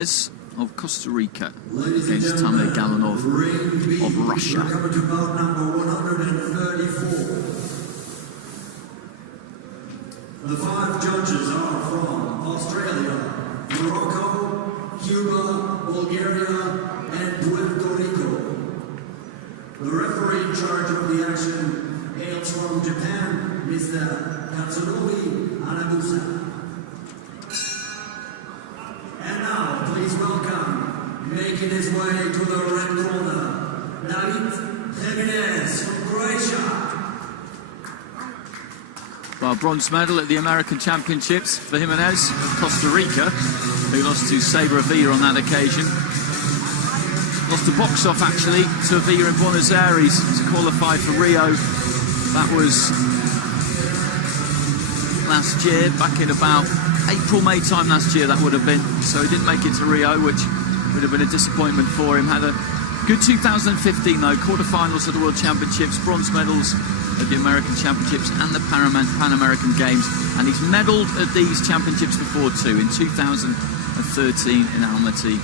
of Costa Rica against Tamir Gallanov of Russia. Number 134. The 5 judges are from Australia, Morocco, Cuba, Bulgaria, and Puerto Rico. The referee in charge of the action hails from Japan, Mr. Katsunobu Anabusa. And now, please welcome, making his way to the red corner, David Hименес from Croatia. Well, bronze medal at the American Championships for Hименес of Costa Rica, who lost to Sabre Avila on that occasion. Lost a box-off, actually, to Avila in Buenos Aires to qualify for Rio. That was last year, back in about April, May time last year, that would have been. So he didn't make it to Rio, which would have been a disappointment for him. Had a good 2015, though. Quarterfinals of the World Championships, bronze medals at the American Championships and the Pan American Games. And he's medalled at these championships before, too, in 2013 in Almaty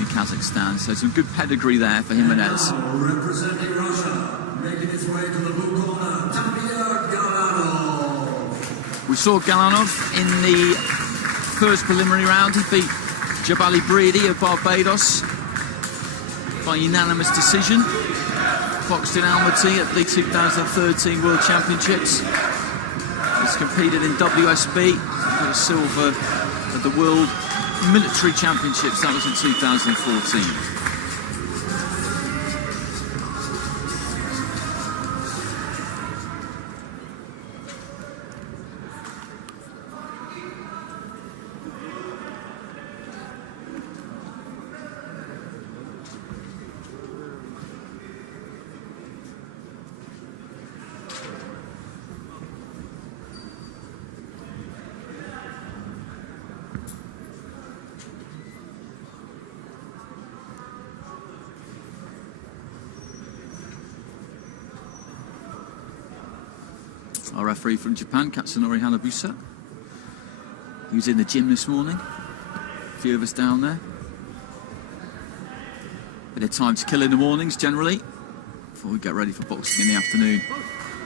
in Kazakhstan. So some good pedigree there for Hименес. Representing Russia, making his way to the blue corner, Tamir Галанов. We saw Галанов in the first preliminary round. He beat Jabali Brady of Barbados by unanimous decision. Boxed in Almaty at the 2013 World Championships. He's competed in WSB, got a silver at the World Military Championships. That was in 2014. Our referee from Japan, Katsunori Hanabusa. He was in the gym this morning. A few of us down there. Bit of time to kill in the mornings, generally, before we get ready for boxing in the afternoon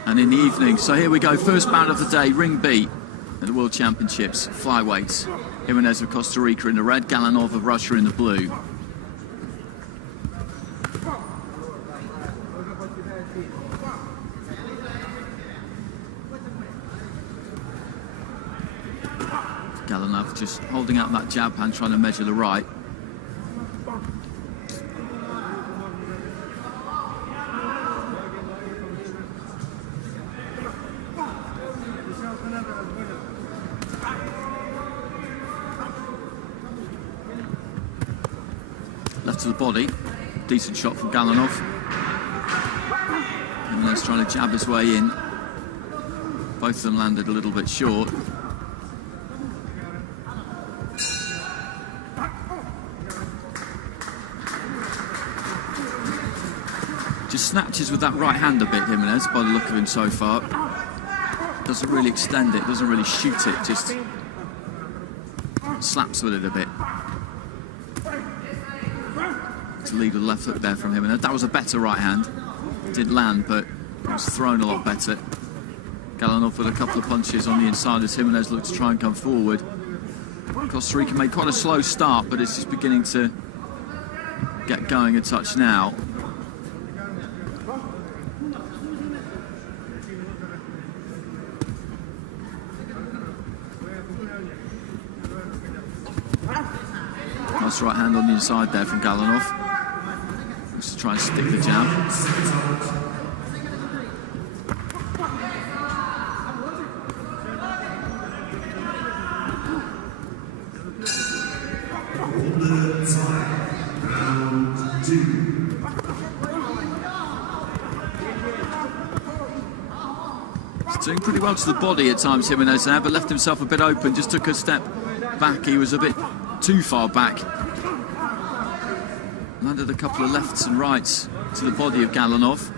and in the evening. So here we go, first bout of the day, ring B at the World Championships, flyweights. Hименес of Costa Rica in the red, Галанов of Russia in the blue. Галанов just holding out that jab hand, trying to measure the right. Left to the body, decent shot from Галанов. Hименес trying to jab his way in. Both of them landed a little bit short. Just snatches with that right hand a bit, Hименес, by the look of him so far. Doesn't really extend it, doesn't really shoot it, just slaps with it a bit. To lead with the left hook there from Hименес. That was a better right hand. Did land, but it was thrown a lot better. Галанов with a couple of punches on the inside as Hименес looked to try and come forward. Costa Rica made quite a slow start, but it's just beginning to get going a touch now. Nice right hand on the inside there from Галанов. Just try and stick the jab. He's doing pretty well to the body at times, Hименес there, but left himself a bit open, just took a step back. He was a bit too far back. Landed a couple of lefts and rights to the body of Галанов.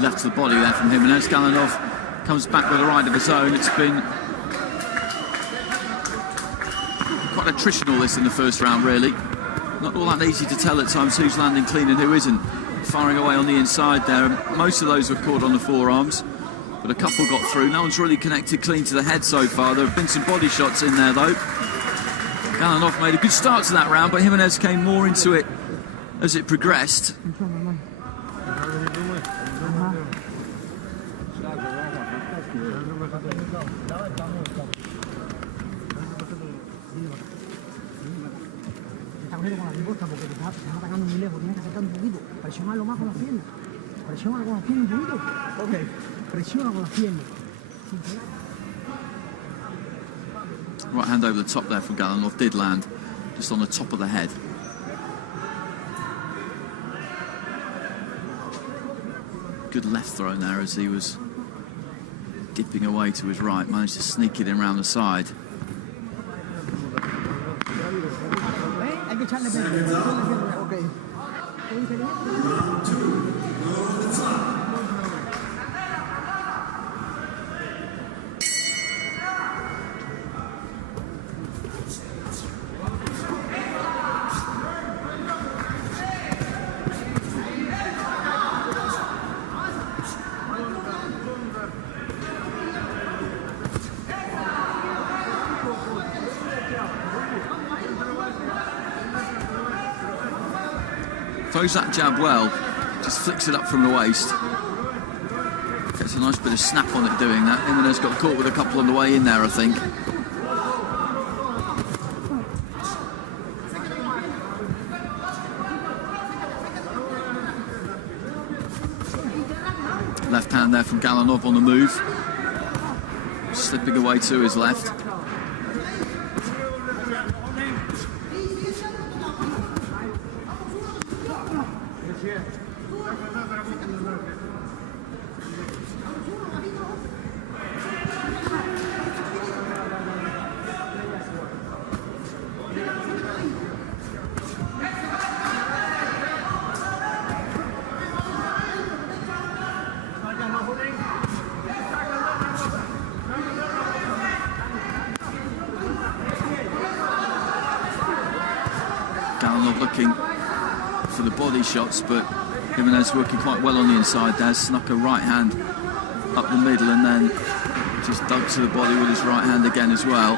left to the body there from Hименес. Галанов comes back with a right of his own. It's been quite attritional this in the first round, really. Not all that easy to tell at times who's landing clean and who isn't. Firing away on the inside there. Most of those were caught on the forearms, but a couple got through. No one's really connected clean to the head so far. There have been some body shots in there, though. Галанов made a good start to that round, but Hименес came more into it as it progressed. Right hand over the top there from Галанов did land just on the top of the head. Good left throw there as he was dipping away to his right, managed to sneak it in round the side. Throws that jab well, just flicks it up from the waist. Gets a nice bit of snap on it doing that. Hименес got caught with a couple on the way in there, I think. Left hand there from Галанов on the move. Slipping away to his left. Галанов looking for the body shots, but Hименес working quite well on the inside there. Snuck a right hand up the middle and then just dug to the body with his right hand again as well.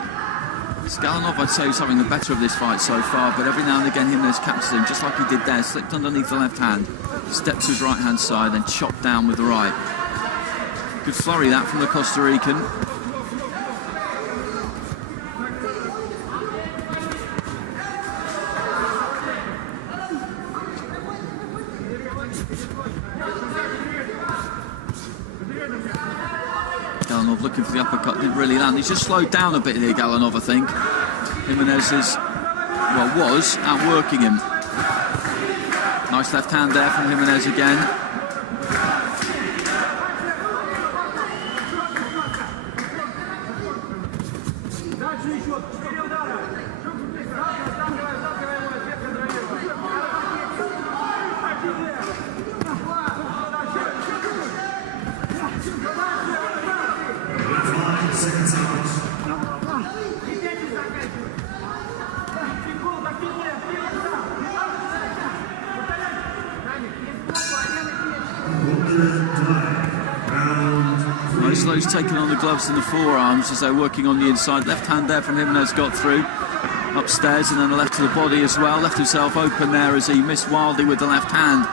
Галанов, I'd say, is having the better of this fight so far, but every now and again Hименес catches him, just like he did there. Slipped underneath the left hand, steps to his right hand side, then chopped down with the right. Good flurry that from the Costa Rican. Галанов looking for the uppercut, didn't really land. He's just slowed down a bit here, Галанов, I think. Hименес is, well, was outworking him. Nice left hand there from Hименес again. Most of those taking on the gloves and the forearms as they're working on the inside. Left hand there from Hименес got through upstairs, and then a left to the body as well. Left himself open there as he missed wildly with the left hand.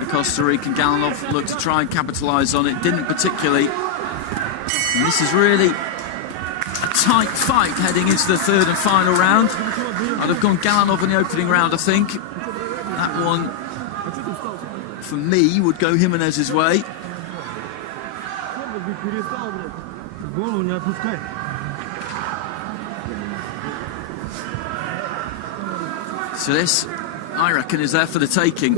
The Costa Rican Галанов looked to try and capitalise on it, didn't particularly. And this is really a tight fight heading into the third and final round. I'd have gone Галанов in the opening round, I think. That one, for me, would go Хименес's way. So this, I reckon, is there for the taking.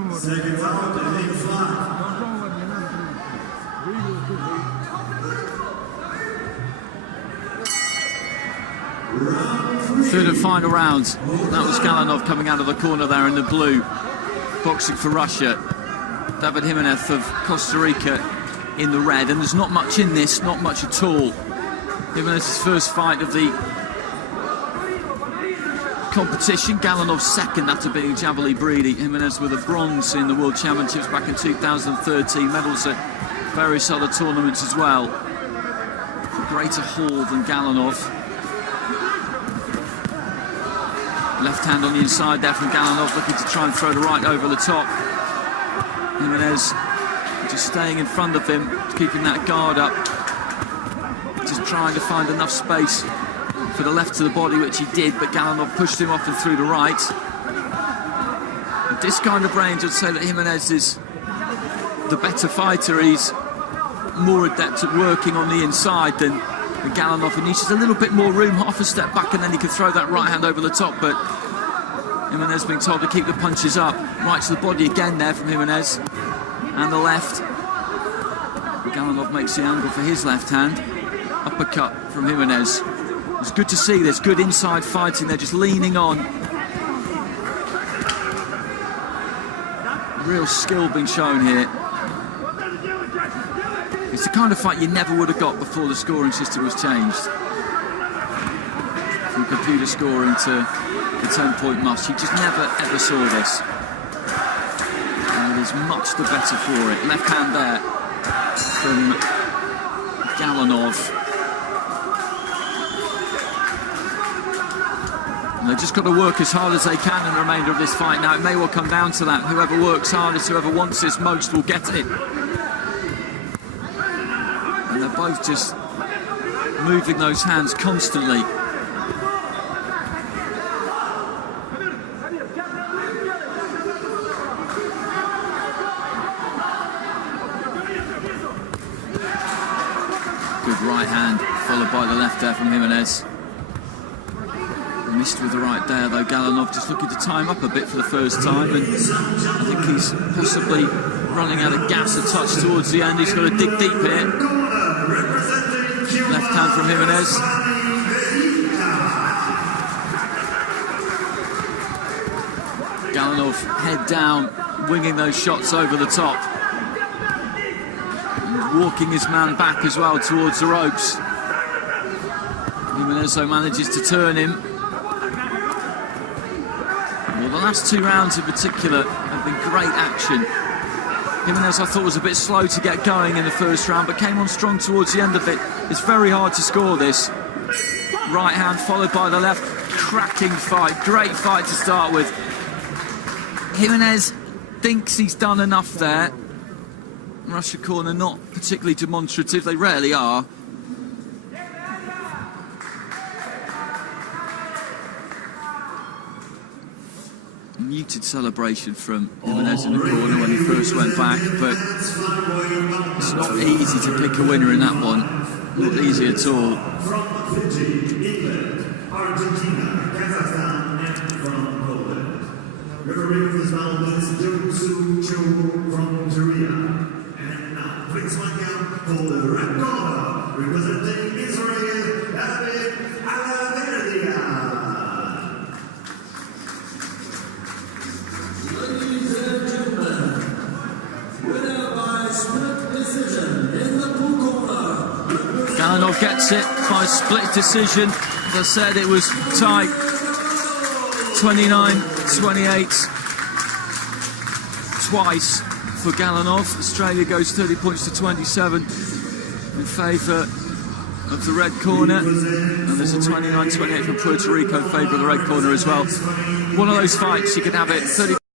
Second round, I think 5. Third and final round. That was Gallanov coming out of the corner there in the blue, boxing for Russia. David Hименес of Costa Rica in the red, and there's not much in this, not much at all. Hименes' first fight of the competition. Галанов second after beating Javeli Breedy. Hименес with a bronze in the World Championships back in 2013, medals at various other tournaments as well. Greater haul than Галанов. Left hand on the inside there from Галанов, looking to try and throw the right over the top. Hименес just staying in front of him, keeping that guard up, just trying to find enough space for the left to the body, which he did, but Галанов pushed him off and through the right. At this kind of range, I'd say that Hименес is the better fighter. He's more adept at working on the inside than Галанов. He needs just a little bit more room, half a step back, and then he can throw that right hand over the top, but Hименес being told to keep the punches up. Right to the body again there from Hименес, and the left. Галанов makes the angle for his left hand. Uppercut from Hименес. It's good to see this, good inside fighting. They're just leaning on. Real skill being shown here. It's the kind of fight you never would have got before the scoring system was changed. From computer scoring to the 10-point must. You just never ever saw this. And it is much the better for it. Left hand there from Галанов. And they've just got to work as hard as they can in the remainder of this fight. Now, it may well come down to that. Whoever works hardest, whoever wants this most will get it. And they're both just moving those hands constantly. Good right hand, followed by the left there from Hименес. Missed with the right there though. Галанов just looking to time up a bit for the first time, and I think he's possibly running out of gas a touch towards the end. He's got to dig deep here. Left hand from Hименес. Галанов head down, winging those shots over the top, and walking his man back as well towards the ropes. Hименес though manages to turn him. Well, the last two rounds in particular have been great action. Hименес, I thought, was a bit slow to get going in the first round, but came on strong towards the end of it. It's very hard to score this. Right hand followed by the left. Cracking fight. Great fight to start with. Hименес thinks he's done enough there. Russia corner not particularly demonstrative. They rarely are. Muted celebration from Hименес in the corner when he first went back, but it's not easy to pick a winner in that one. Not easy at all. From Fiji, England, Argentina, Kazakhstan, and from Poland. Referee of this battle is Cho from Korea. And now, please welcome for the red corner, representing Israel, David. Галанов gets it by split decision. As I said, it was tight. 29-28 twice for Галанов. Australia goes 30 points to 27 in favour of the red corner. And there's a 29-28 from Puerto Rico in favour of the red corner as well. One of those fights, you can have it 30